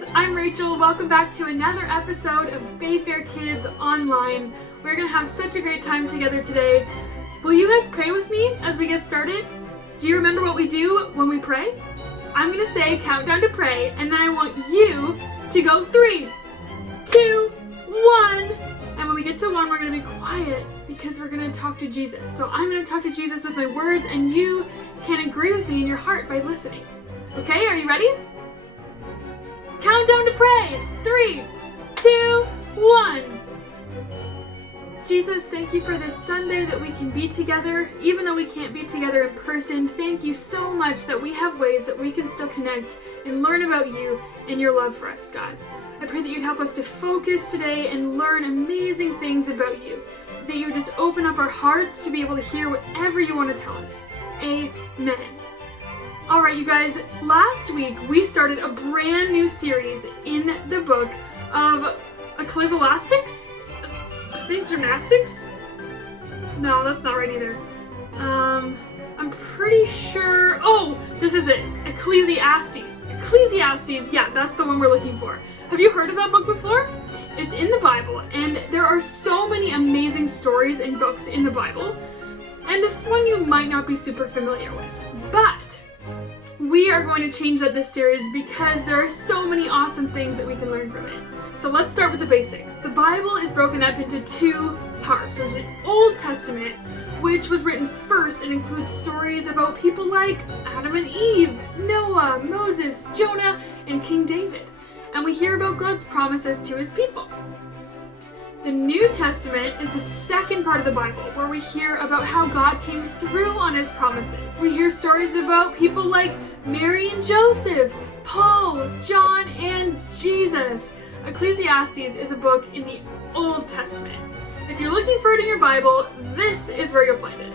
guys, I'm Rachel. Welcome back to another episode of Bayfair Kids Online. We're going to have such a great time together today. Will you guys pray with me as we get started? Do you remember what we do when we pray? I'm going to say countdown to pray, and then I want you to go 3, 2, 1. And when we get to 1, we're going to be quiet because we're going to talk to Jesus. So I'm going to talk to Jesus with my words, and you can agree with me in your heart by listening. Okay, are you ready? Countdown to pray. 3, 2, 1. Jesus, thank you for this Sunday that we can be together. Even though we can't be together in person, thank you so much that we have ways that we can still connect and learn about you and your love for us, God. I pray that you'd help us to focus today and learn amazing things about you. That you would just open up our hearts to be able to hear whatever you want to tell us. Amen. Alright, you guys, last week we started a brand new series in the book of Ecclesiastes? Space gymnastics? No, that's not right either. I'm pretty sure... Oh, this is it. Ecclesiastes. Ecclesiastes, yeah, that's the one we're looking for. Have you heard of that book before? It's in the Bible, and there are so many amazing stories and books in the Bible. And this is one you might not be super familiar with. But we are going to change that this series because there are so many awesome things that we can learn from it. So let's start with the basics. The Bible is broken up into 2 parts. There's the Old Testament, which was written first and includes stories about people like Adam and Eve, Noah, Moses, Jonah, and King David. And we hear about God's promises to his people. The New Testament is the second part of the Bible, where we hear about how God came through on his promises. We hear stories about people like Mary and Joseph, Paul, John, and Jesus. Ecclesiastes is a book in the Old Testament. If you're looking for it in your Bible, this is where you'll find it.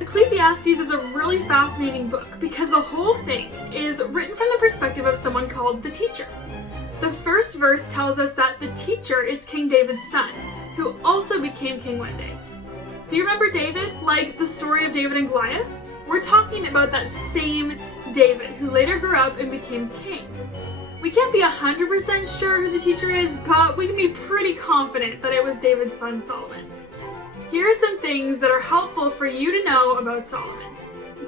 Ecclesiastes is a really fascinating book because the whole thing is written from the perspective of someone called the teacher. The first verse tells us that the teacher is King David's son, who also became king one day. Do you remember David? Like the story of David and Goliath? We're talking about that same David, who later grew up and became king. We can't be 100% sure who the teacher is, but we can be pretty confident that it was David's son Solomon. Here are some things that are helpful for you to know about Solomon.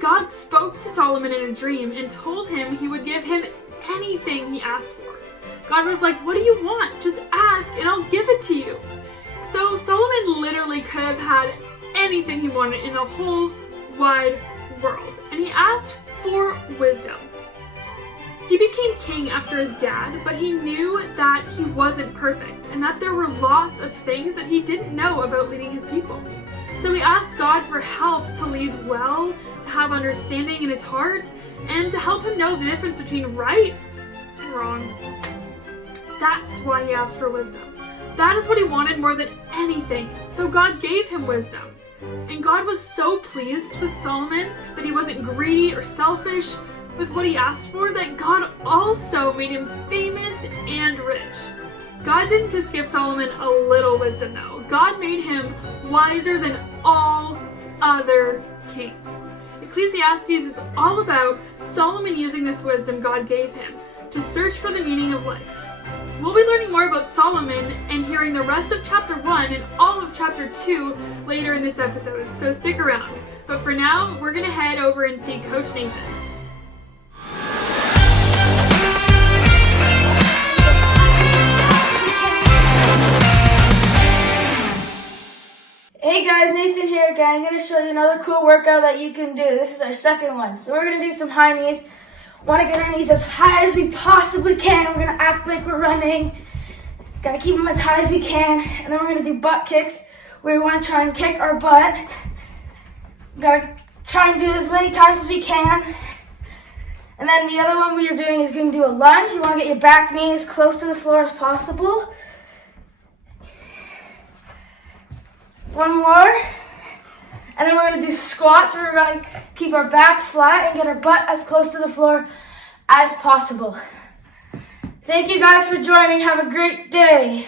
God spoke to Solomon in a dream and told him he would give him anything he asked for. God was like, what do you want? Just ask and I'll give it to you. So Solomon literally could have had anything he wanted in the whole wide world. And he asked for wisdom. He became king after his dad, but he knew that he wasn't perfect and that there were lots of things that he didn't know about leading his people. So he asked God for help to lead well, to have understanding in his heart, and to help him know the difference between right and wrong. That's why he asked for wisdom. That is what he wanted more than anything. So God gave him wisdom. And God was so pleased with Solomon that he wasn't greedy or selfish with what he asked for, that God also made him famous and rich. God didn't just give Solomon a little wisdom though. God made him wiser than all other kings. Ecclesiastes is all about Solomon using this wisdom God gave him to search for the meaning of life. We'll be learning more about Solomon and hearing the rest of chapter 1 and all of chapter 2 later in this episode, so stick around. But for now, we're going to head over and see Coach Nathan. Hey guys, Nathan here again. I'm going to show you another cool workout that you can do. This is our second one. So we're going to do some high knees. Want to get our knees as high as we possibly can. We're going to act like we're running. Got to keep them as high as we can. And then we're going to do butt kicks, where we want to try and kick our butt. Got to try and do it as many times as we can. And then the other one we are doing is going to do a lunge. You want to get your back knee as close to the floor as possible. One more. And then we're going to do squats, where we're going to keep our back flat and get our butt as close to the floor as possible. Thank you guys for joining. Have a great day.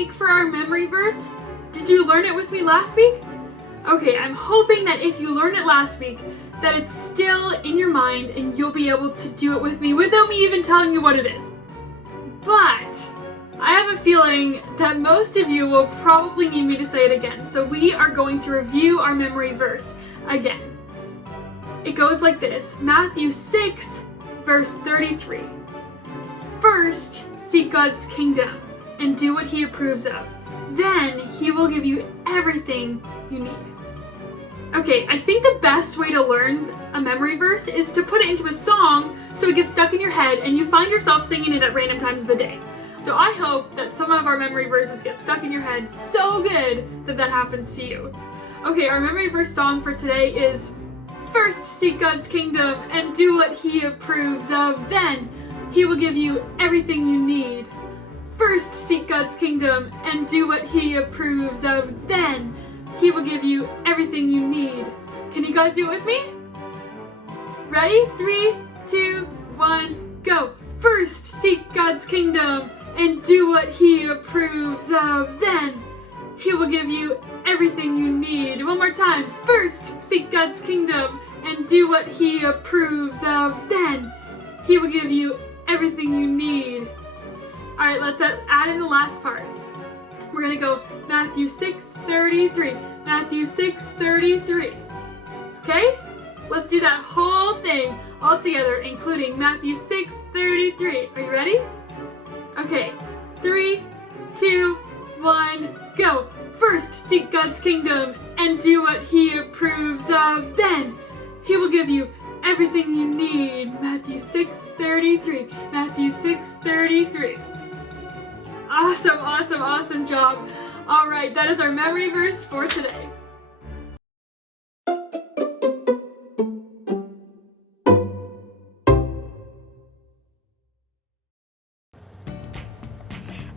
week for our memory verse? Did you learn it with me last week? Okay, I'm hoping that if you learned it last week, that it's still in your mind and you'll be able to do it with me without me even telling you what it is. But I have a feeling that most of you will probably need me to say it again, so we are going to review our memory verse again. It goes like this, Matthew 6, verse 33. First, seek God's kingdom and do what He approves of. Then He will give you everything you need. Okay, I think the best way to learn a memory verse is to put it into a song so it gets stuck in your head and you find yourself singing it at random times of the day. So I hope that some of our memory verses get stuck in your head so good that that happens to you. Okay, our memory verse song for today is First seek God's kingdom and do what He approves of. Then He will give you everything you need. First seek God's kingdom and do what He approves of. Then He will give you everything you need. Can you guys do it with me? Ready? 3, 2, 1, go. First seek God's kingdom and do what He approves of. Then He will give you everything you need. One more time. First seek God's kingdom and do what He approves of. Then He will give you everything you need. Alright, let's add in the last part. We're going to go Matthew 6:33. Matthew 6:33. Okay? Let's do that whole thing all together, including Matthew 6:33. Are you ready? Okay. 3, 2, 1, go. First, seek God's kingdom and do what He approves of. Then He will give you everything you need. Matthew 6:33. Matthew 6:33. Awesome, awesome, awesome job. All right, that is our memory verse for today.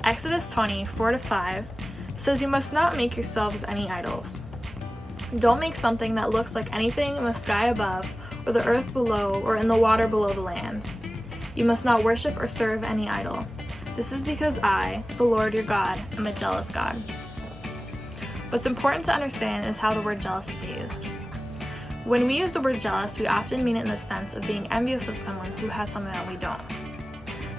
Exodus 20, 4-5 says you must not make yourselves any idols. Don't make something that looks like anything in the sky above, or the earth below, or in the water below the land. You must not worship or serve any idol. This is because I, the Lord your God, am a jealous God. What's important to understand is how the word jealous is used. When we use the word jealous, we often mean it in the sense of being envious of someone who has something that we don't.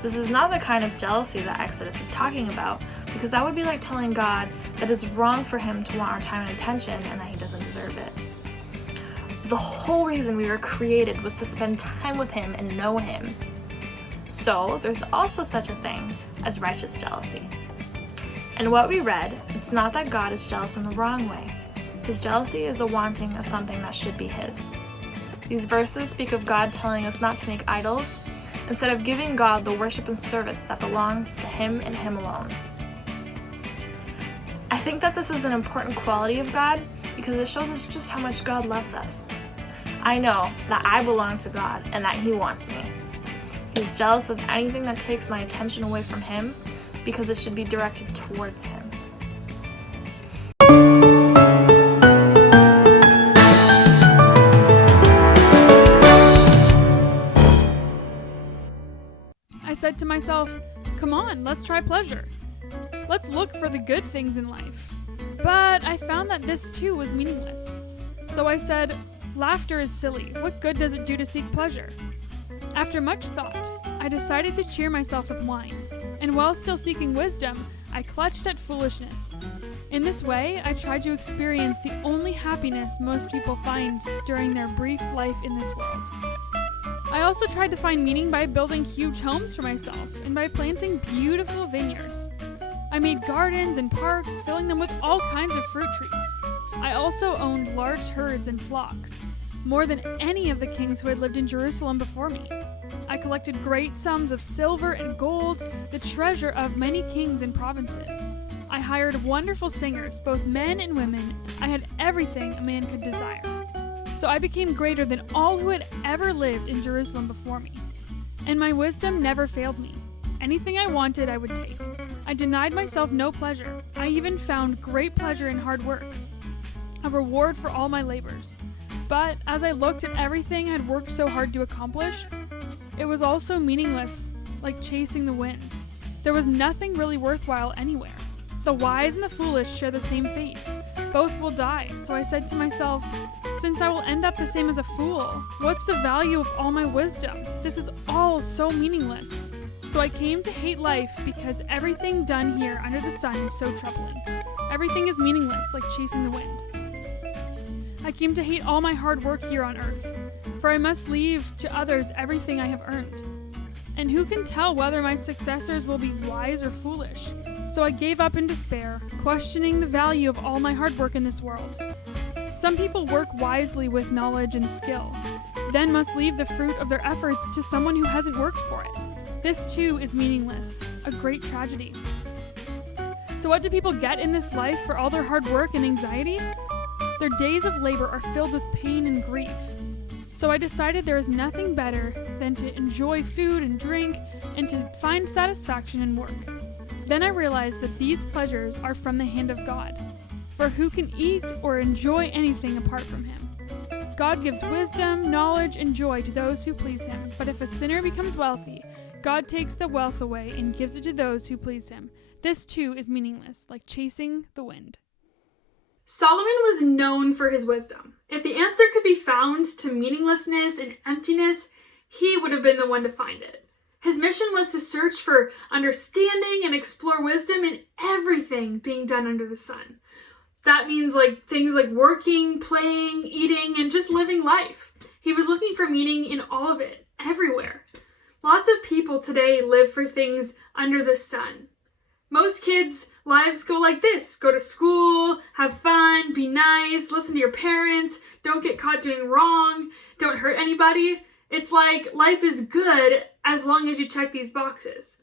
This is not the kind of jealousy that Exodus is talking about, because that would be like telling God that it's wrong for Him to want our time and attention and that He doesn't deserve it. The whole reason we were created was to spend time with Him and know Him. So there's also such a thing as righteous jealousy. And what we read, it's not that God is jealous in the wrong way. His jealousy is a wanting of something that should be His. These verses speak of God telling us not to make idols, instead of giving God the worship and service that belongs to Him and Him alone. I think that this is an important quality of God because it shows us just how much God loves us. I know that I belong to God and that He wants me. He's jealous of anything that takes my attention away from Him because it should be directed towards Him. I said to myself, come on, let's try pleasure. Let's look for the good things in life. But I found that this too was meaningless. So I said, laughter is silly. What good does it do to seek pleasure? After much thought, I decided to cheer myself with wine. And while still seeking wisdom, I clutched at foolishness. In this way, I tried to experience the only happiness most people find during their brief life in this world. I also tried to find meaning by building huge homes for myself and by planting beautiful vineyards. I made gardens and parks, filling them with all kinds of fruit trees. I also owned large herds and flocks, more than any of the kings who had lived in Jerusalem before me. I collected great sums of silver and gold, the treasure of many kings and provinces. I hired wonderful singers, both men and women. I had everything a man could desire. So I became greater than all who had ever lived in Jerusalem before me. And my wisdom never failed me. Anything I wanted, I would take. I denied myself no pleasure. I even found great pleasure in hard work, a reward for all my labors. But as I looked at everything I had worked so hard to accomplish, it was also meaningless, like chasing the wind. There was nothing really worthwhile anywhere. The wise and the foolish share the same fate. Both will die. So I said to myself, since I will end up the same as a fool, what's the value of all my wisdom? This is all so meaningless. So I came to hate life because everything done here under the sun is so troubling. Everything is meaningless, like chasing the wind. I came to hate all my hard work here on earth, for I must leave to others everything I have earned. And who can tell whether my successors will be wise or foolish? So I gave up in despair, questioning the value of all my hard work in this world. Some people work wisely with knowledge and skill, then must leave the fruit of their efforts to someone who hasn't worked for it. This too is meaningless, a great tragedy. So what do people get in this life for all their hard work and anxiety? Their days of labor are filled with pain and grief. So I decided there is nothing better than to enjoy food and drink and to find satisfaction in work. Then I realized that these pleasures are from the hand of God. For who can eat or enjoy anything apart from him? God gives wisdom, knowledge, and joy to those who please him. But if a sinner becomes wealthy, God takes the wealth away and gives it to those who please him. This too is meaningless, like chasing the wind. Solomon was known for his wisdom. If the answer could be found to meaninglessness and emptiness, he would have been the one to find it. His mission was to search for understanding and explore wisdom in everything being done under the sun. That means things like working, playing, eating, and just living life. He was looking for meaning in all of it, everywhere. Lots of people today live for things under the sun. Most kids' lives go like this. Go to school, have fun, be nice, listen to your parents, don't get caught doing wrong, don't hurt anybody. It's like life is good as long as you check these boxes.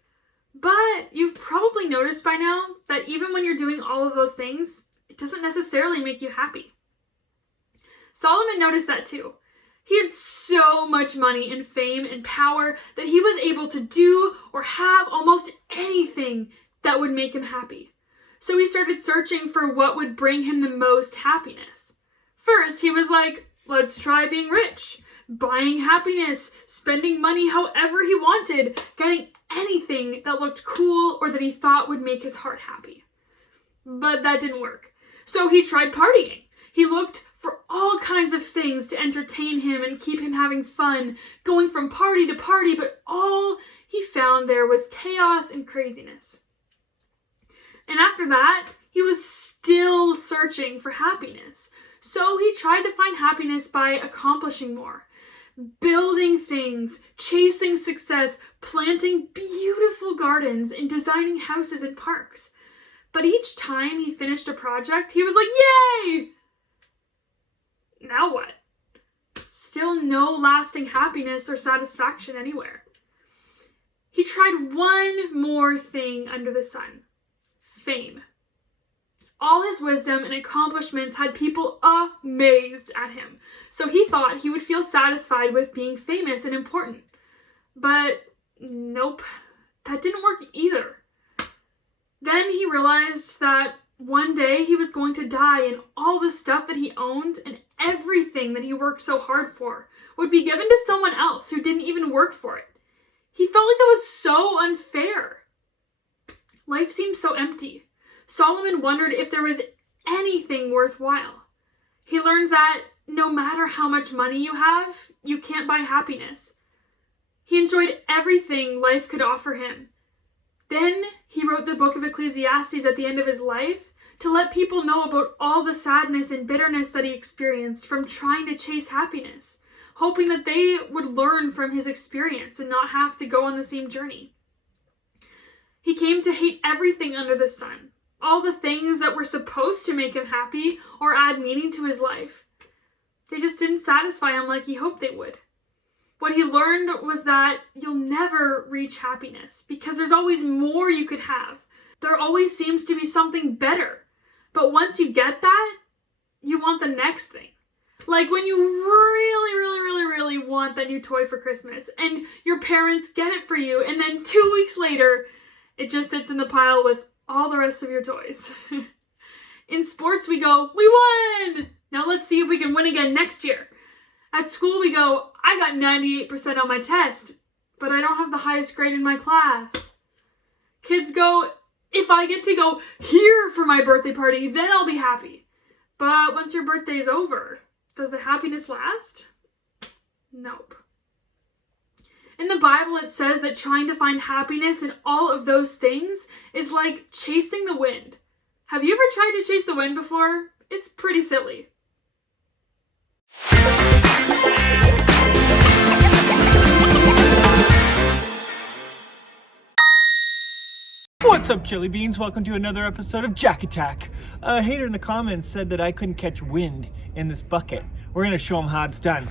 But you've probably noticed by now that even when you're doing all of those things, it doesn't necessarily make you happy. Solomon noticed that too. He had so much money and fame and power that he was able to do or have almost anything that would make him happy. So he started searching for what would bring him the most happiness. First, he was like, let's try being rich, buying happiness, spending money however he wanted, getting anything that looked cool or that he thought would make his heart happy. But that didn't work. So he tried partying. He looked for all kinds of things to entertain him and keep him having fun, going from party to party, but all he found there was chaos and craziness. And after that, he was still searching for happiness. So he tried to find happiness by accomplishing more, building things, chasing success, planting beautiful gardens, and designing houses and parks. But each time he finished a project, he was like, yay! Now what? Still no lasting happiness or satisfaction anywhere. He tried one more thing under the sun. Fame. All his wisdom and accomplishments had people amazed at him, so he thought he would feel satisfied with being famous and important. But nope, that didn't work either. Then he realized that one day he was going to die and all the stuff that he owned and everything that he worked so hard for would be given to someone else who didn't even work for it. He felt like that was so unfair. Life seemed so empty. Solomon wondered if there was anything worthwhile. He learned that no matter how much money you have, you can't buy happiness. He enjoyed everything life could offer him. Then he wrote the book of Ecclesiastes at the end of his life to let people know about all the sadness and bitterness that he experienced from trying to chase happiness, hoping that they would learn from his experience and not have to go on the same journey. He came to hate everything under the sun, all the things that were supposed to make him happy or add meaning to his life. They just didn't satisfy him like he hoped they would. What he learned was that you'll never reach happiness because there's always more you could have. There always seems to be something better. But once you get that, you want the next thing. Like when you really want that new toy for Christmas and your parents get it for you and then 2 weeks later, it just sits in the pile with all the rest of your toys. In sports, we go, we won! Now let's see if we can win again next year. At school, we go, I got 98% on my test, but I don't have the highest grade in my class. Kids go, if I get to go here for my birthday party, then I'll be happy. But once your birthday is over, does the happiness last? Nope. In the Bible, it says that trying to find happiness in all of those things is like chasing the wind. Have you ever tried to chase the wind before? It's pretty silly. What's up, Chili Beans? Welcome to another episode of Jack Attack. A hater in the comments said that I couldn't catch wind in this bucket. We're gonna show him how it's done.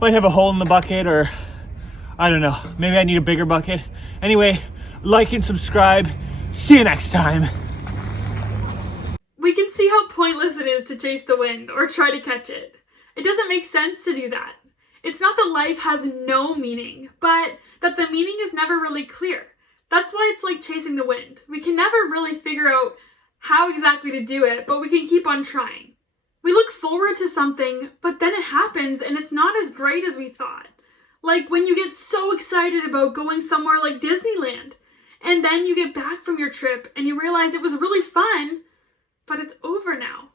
Might have a hole in the bucket, or I don't know, maybe I need a bigger bucket. Anyway, like and subscribe. See you next time. We can see how pointless it is to chase the wind or try to catch it. It doesn't make sense to do that. It's not that life has no meaning, but that the meaning is never really clear. That's why it's like chasing the wind. We can never really figure out how exactly to do it, but we can keep on trying. We look forward to something, but then it happens and it's not as great as we thought. Like when you get so excited about going somewhere like Disneyland, and then you get back from your trip and you realize it was really fun, but it's over now.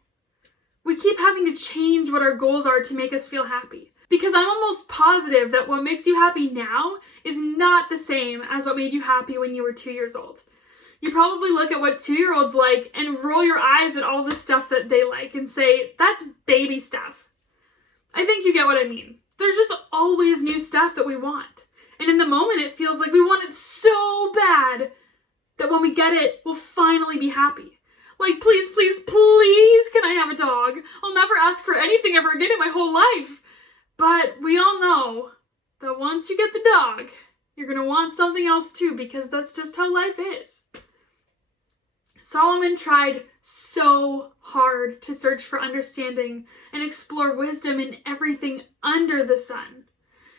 We keep having to change what our goals are to make us feel happy. Because I'm almost positive that what makes you happy now is not the same as what made you happy when you were 2 years old. You probably look at what 2-year-olds like and roll your eyes at all the stuff that they like and say, that's baby stuff. I think you get what I mean. There's just always new stuff that we want. And in the moment, it feels like we want it so bad that when we get it, we'll finally be happy. Like, please, please, please, can I have a dog? I'll never ask for anything ever again in my whole life. But we all know that once you get the dog, you're going to want something else too, because that's just how life is. Solomon tried so hard to search for understanding and explore wisdom in everything under the sun.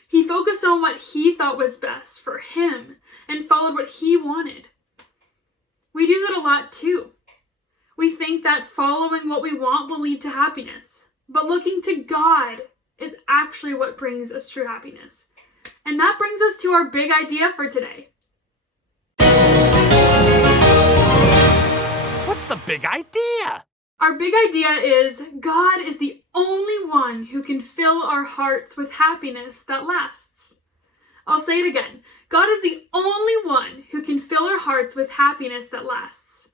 He focused on what he thought was best for him and followed what he wanted. We do that a lot too. We think that following what we want will lead to happiness, but looking to God is actually what brings us true happiness. And that brings us to our big idea for today. What's the big idea? Our big idea is God is the only one who can fill our hearts with happiness that lasts. I'll say it again. God is the only one who can fill our hearts with happiness that lasts.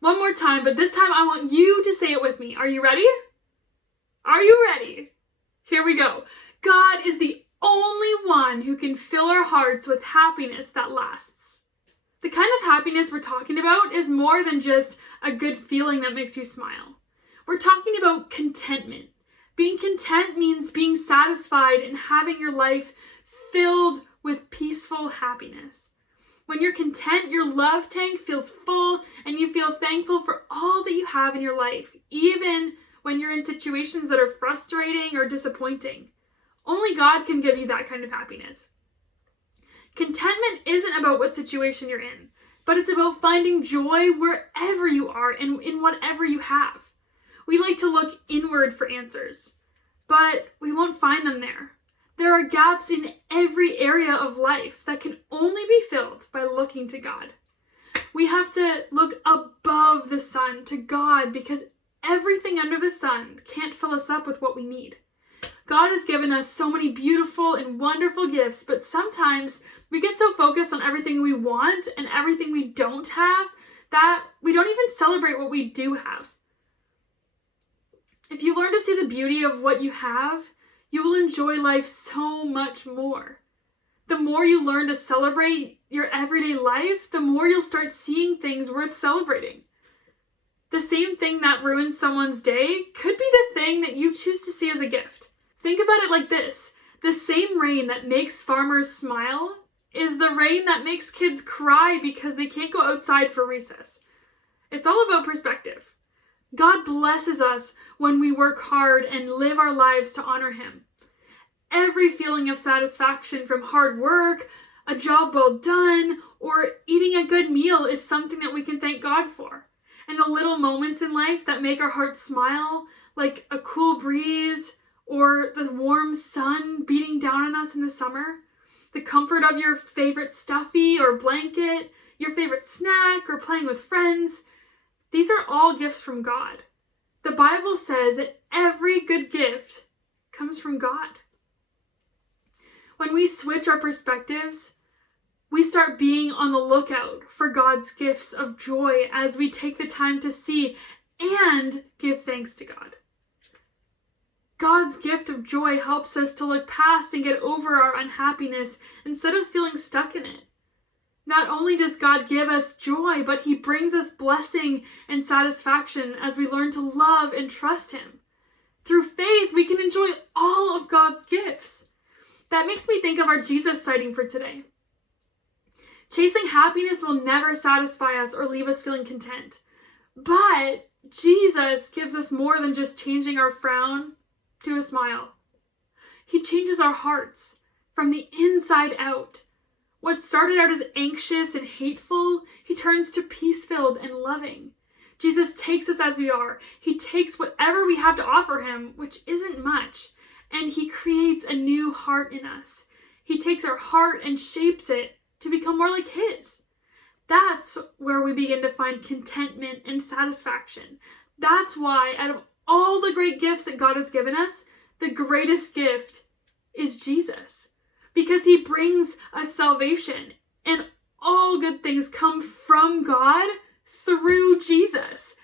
One more time, but this time I want you to say it with me. Are you ready? Are you ready? Here we go. God is the only one who can fill our hearts with happiness that lasts. The kind of happiness we're talking about is more than just a good feeling that makes you smile. We're talking about contentment. Being content means being satisfied and having your life filled with peaceful happiness. When you're content, your love tank feels full and you feel thankful for all that you have in your life, even when you're in situations that are frustrating or disappointing. Only God can give you that kind of happiness. Contentment isn't about what situation you're in, but it's about finding joy wherever you are and in whatever you have. We like to look inward for answers, but we won't find them there. There are gaps in every area of life that can only be filled by looking to God. We have to look above the sun to God because everything under the sun can't fill us up with what we need. God has given us so many beautiful and wonderful gifts, but sometimes we get so focused on everything we want and everything we don't have that we don't even celebrate what we do have. If you learn to see the beauty of what you have, you will enjoy life so much more. The more you learn to celebrate your everyday life, the more you'll start seeing things worth celebrating. The same thing that ruins someone's day could be the thing that you choose to see as a gift. Think about it like this. The same rain that makes farmers smile is the rain that makes kids cry because they can't go outside for recess. It's all about perspective. God blesses us when we work hard and live our lives to honor Him. Every feeling of satisfaction from hard work, a job well done, or eating a good meal is something that we can thank God for. and the little moments in life that make our hearts smile, like a cool breeze or the warm sun beating down on us in the summer, the comfort of your favorite stuffy or blanket, your favorite snack, or playing with friends. These are all gifts from God. The Bible says that every good gift comes from God. When we switch our perspectives, we start being on the lookout for God's gifts of joy as we take the time to see and give thanks to God. God's gift of joy helps us to look past and get over our unhappiness instead of feeling stuck in it. Not only does God give us joy, but He brings us blessing and satisfaction as we learn to love and trust Him. Through faith, we can enjoy all of God's gifts. That makes me think of our Jesus sighting for today. Chasing happiness will never satisfy us or leave us feeling content. But Jesus gives us more than just changing our frown to a smile. He changes our hearts from the inside out. What started out as anxious and hateful, He turns to peace-filled and loving. Jesus takes us as we are. He takes whatever we have to offer Him, which isn't much, and He creates a new heart in us. He takes our heart and shapes it to become more like His. That's where we begin to find contentment and satisfaction. That's why, out of all the great gifts that God has given us, the greatest gift is Jesus. Because He brings us salvation, and all good things come from God through Jesus.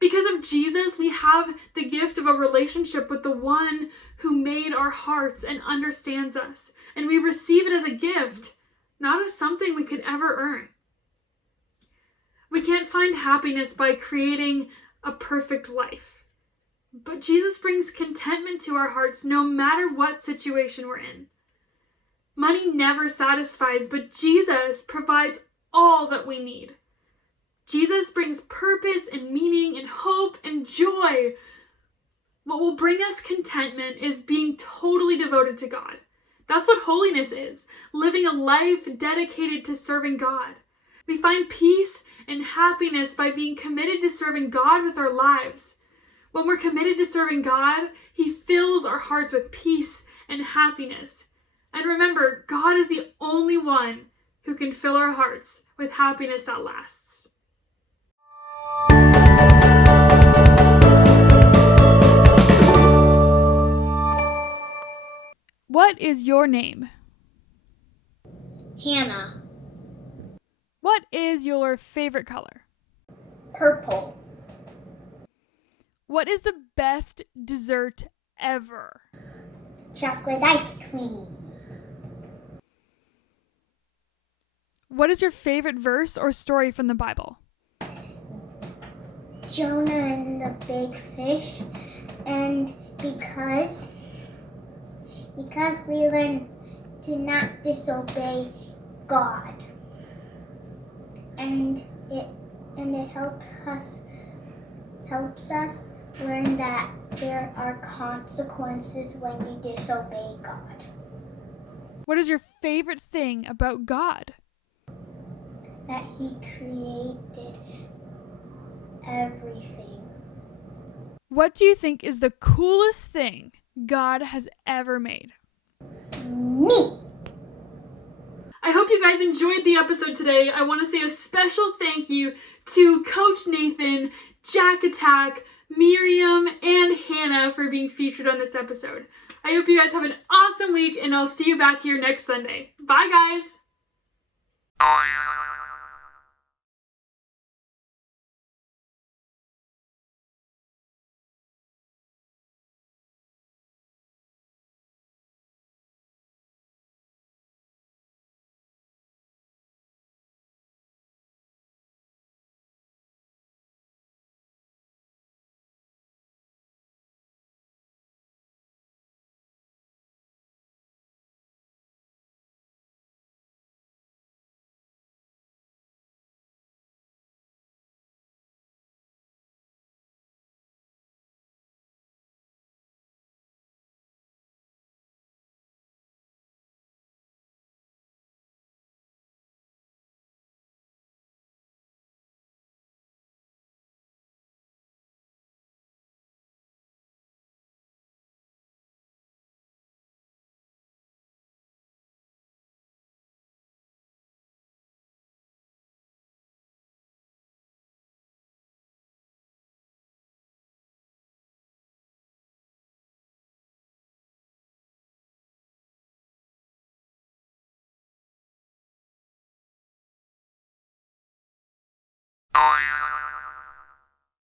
Because of Jesus, we have the gift of a relationship with the one who made our hearts and understands us. And we receive it as a gift, not as something we could ever earn. We can't find happiness by creating a perfect life. But Jesus brings contentment to our hearts no matter what situation we're in. Money never satisfies, but Jesus provides all that we need. Jesus brings purpose and meaning and hope and joy. What will bring us contentment is being totally devoted to God. That's what holiness is, living a life dedicated to serving God. We find peace and happiness by being committed to serving God with our lives. When we're committed to serving God, He fills our hearts with peace and happiness. And remember, God is the only one who can fill our hearts with happiness that lasts. What is your name? Hannah. What is your favorite color? Purple. What is the best dessert ever? Chocolate ice cream. What is your favorite verse or story from the Bible? Jonah and the big fish. And because we learn to not disobey God. And it helps us learn that there are consequences when you disobey God. What is your favorite thing about God? That He created everything. What do you think is the coolest thing God has ever made? Me! I hope you guys enjoyed the episode today. I want to say a special thank you to Coach Nathan, Jack Attack, Miriam, and Hannah for being featured on this episode. I hope you guys have an awesome week, and I'll see you back here next Sunday. Bye, guys!